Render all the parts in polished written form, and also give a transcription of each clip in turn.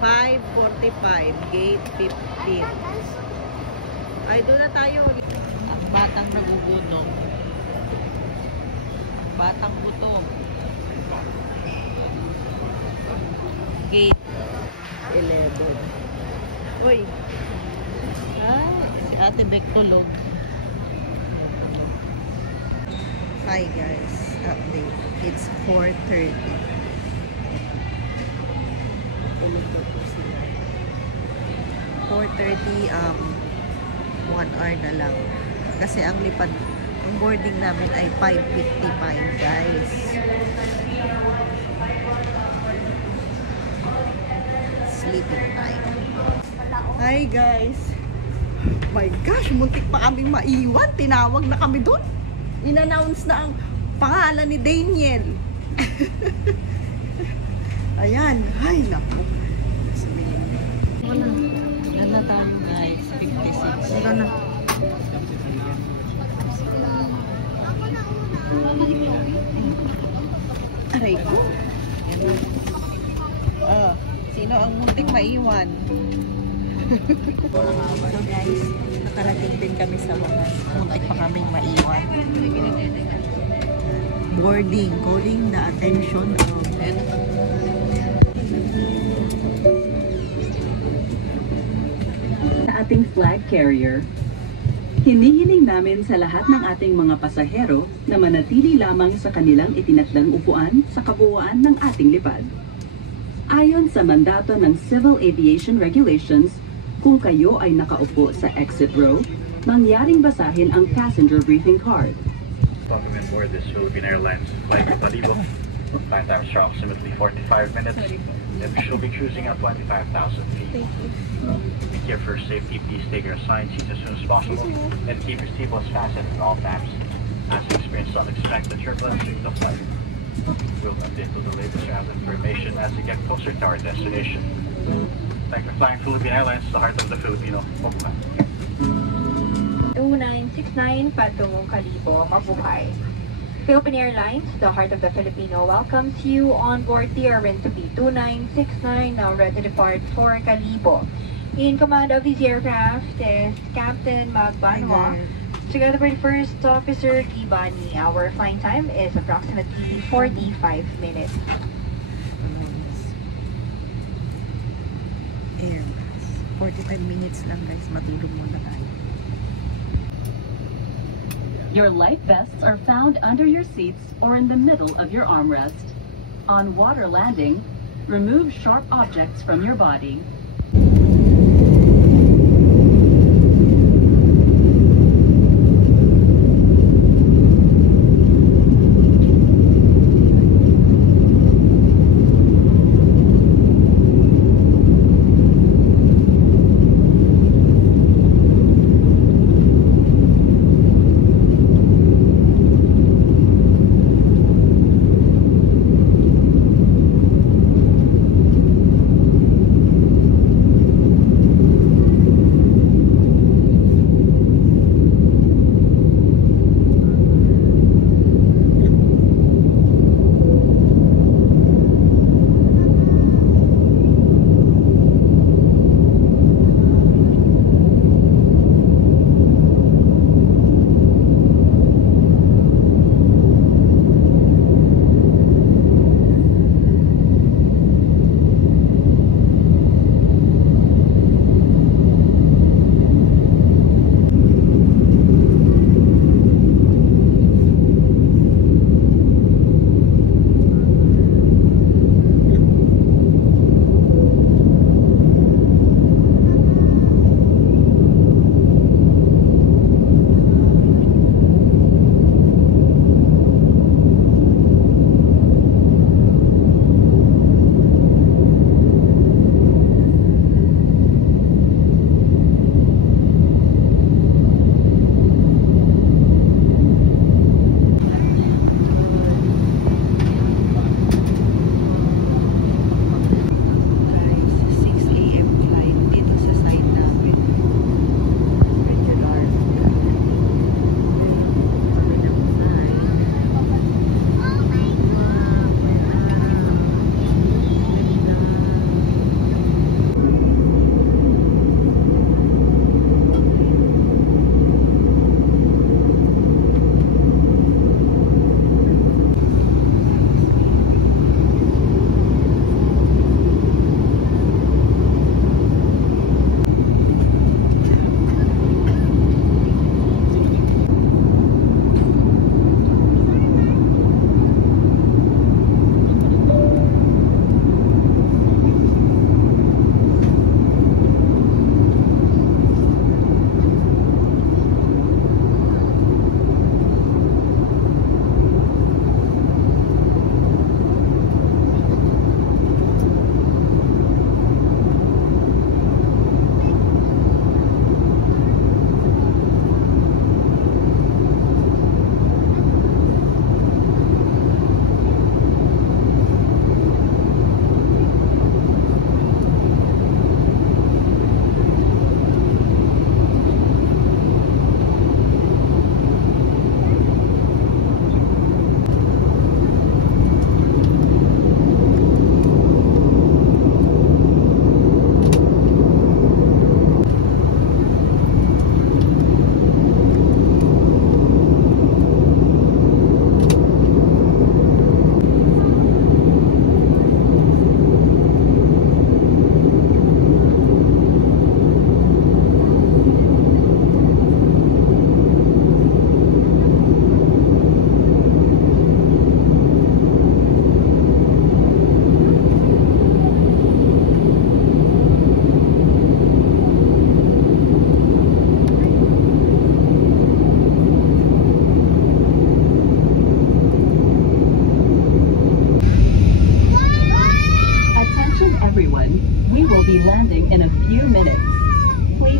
5:45, gate 15. Ay, doon na tayo. Ang batang nagugunom. Batang gutom. Gate 11. Uy. Ah, si Ate Beck tulog. Hi guys, update. It's 4:30. Tulog na po sila. 4:30, 1 hour na lang. Kasi ang lipad, ang boarding namin ay 5:55 guys. Sleeping time. Hi guys. My gosh, muntik pa kaming maiwan. Tinawag na kami doon. In-announce na ang pangalan ni Daniel. Ayan. Ay, naku. Wala. Yan na tayo guys. 56. Ito na. Aray ko. Sino ang muntik maiwan? So guys, nakarating din kami sa wakas. Muntik pa kaming maiwan. Boarding. Calling the attention of sa ating flag carrier, hinihiling namin sa lahat ng ating mga pasahero na manatili lamang sa kanilang itinakdang upuan sa kabuuan ng ating lipad. Ayon sa mandato ng Civil Aviation Regulations, kung kayo ay nakaupo sa exit row, mangyaring basahin ang passenger briefing card. Stopping on board this Philippine Airlines flight to Calibo. Flight time is approximately 45 minutes. And we shall be cruising at 25,000 feet. Be careful for safety, please take your assigned seats as soon as possible and keep your seatbelts fastened at all times. As you experience unexpected turbulence during the flight, we'll update to the latest travel information as we get closer to our destination. Thank you for flying Philippine Airlines, the heart of the Filipino. 2969 patungong Calibo, mabuhay. Philippine Airlines, the heart of the Filipino, welcomes you on board TRN2B 2969, now ready to depart for Calibo. In command of this aircraft is Captain Magbanwa, together with First Officer Gibani. Our flying time is approximately 45 minutes. Air. 45 minutes lang guys, matulog muna tayo. Your life vests are found under your seats or in the middle of your armrest. On water landing, remove sharp objects from your body. be landing in a few minutes. Please.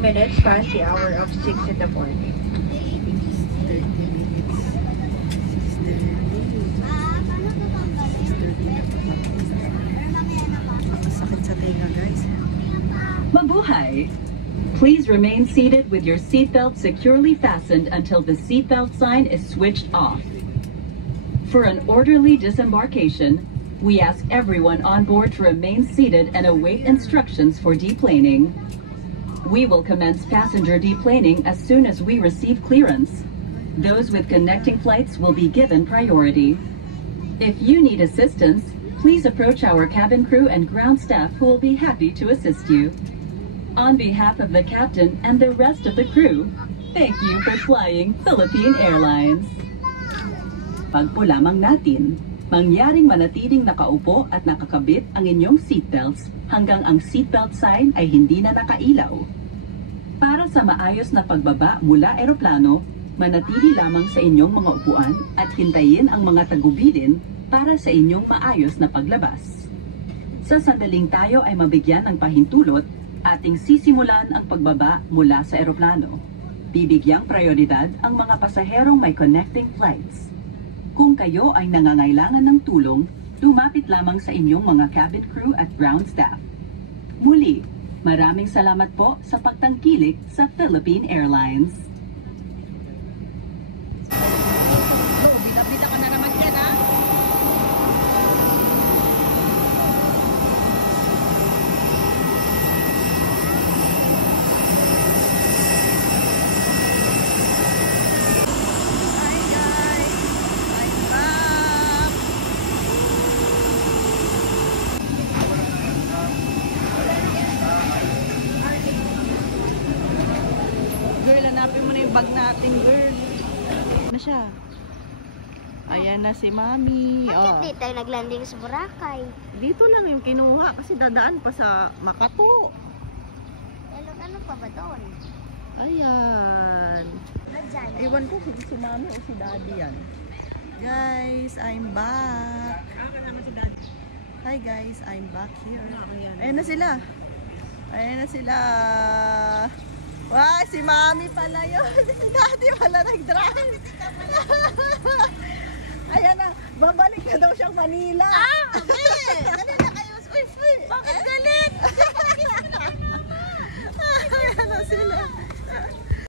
Minutes past the hour of 6 in the morning. Masakit sa tenga, guys. Mabuhay! Please remain seated with your seatbelt securely fastened until the seatbelt sign is switched off. For an orderly disembarkation, we ask everyone on board to remain seated and await instructions for deplaning. We will commence passenger deplaning as soon as we receive clearance. Those with connecting flights will be given priority. If you need assistance, please approach our cabin crew and ground staff who will be happy to assist you. On behalf of the captain and the rest of the crew, thank you for flying Philippine Airlines. Pagpo lamang natin, mangyaring manatiling nakaupo at nakakabit ang inyong seatbelts hanggang ang seatbelt sign ay hindi na nakailaw. Para sa maayos na pagbaba mula eroplano, manatili lamang sa inyong mga upuan at hintayin ang mga tagubilin para sa inyong maayos na paglabas. Sa sandaling tayo ay mabigyan ng pahintulot, ating sisimulan ang pagbaba mula sa eroplano. Bibigyang prioridad ang mga pasaherong may connecting flights. Kung kayo ay nangangailangan ng tulong, lumapit lamang sa inyong mga cabin crew at ground staff. Muli, maraming salamat po sa pagtangkilik sa Philippine Airlines. Bita-bita ka na naman yan, ha? Hi guys! I'm back! Girl, hanapin mo na yung bag natin, girl. Na siya. Ayan na si Mami. Bakit di tayo naglanding sa Boracay? Dito lang yung kinuha kasi dadaan pa sa Makato. Ano pa ba doon? Ayan. Badyan. Ewan ko kung si Mami o si Daddy yan. Guys, I'm back. Hi guys, I'm back here. Ayan na sila. Ayan na sila. Wow, si Mami pala yun. Si Daddy pala nag-drive. Ayan na, babalik na daw siyang Manila.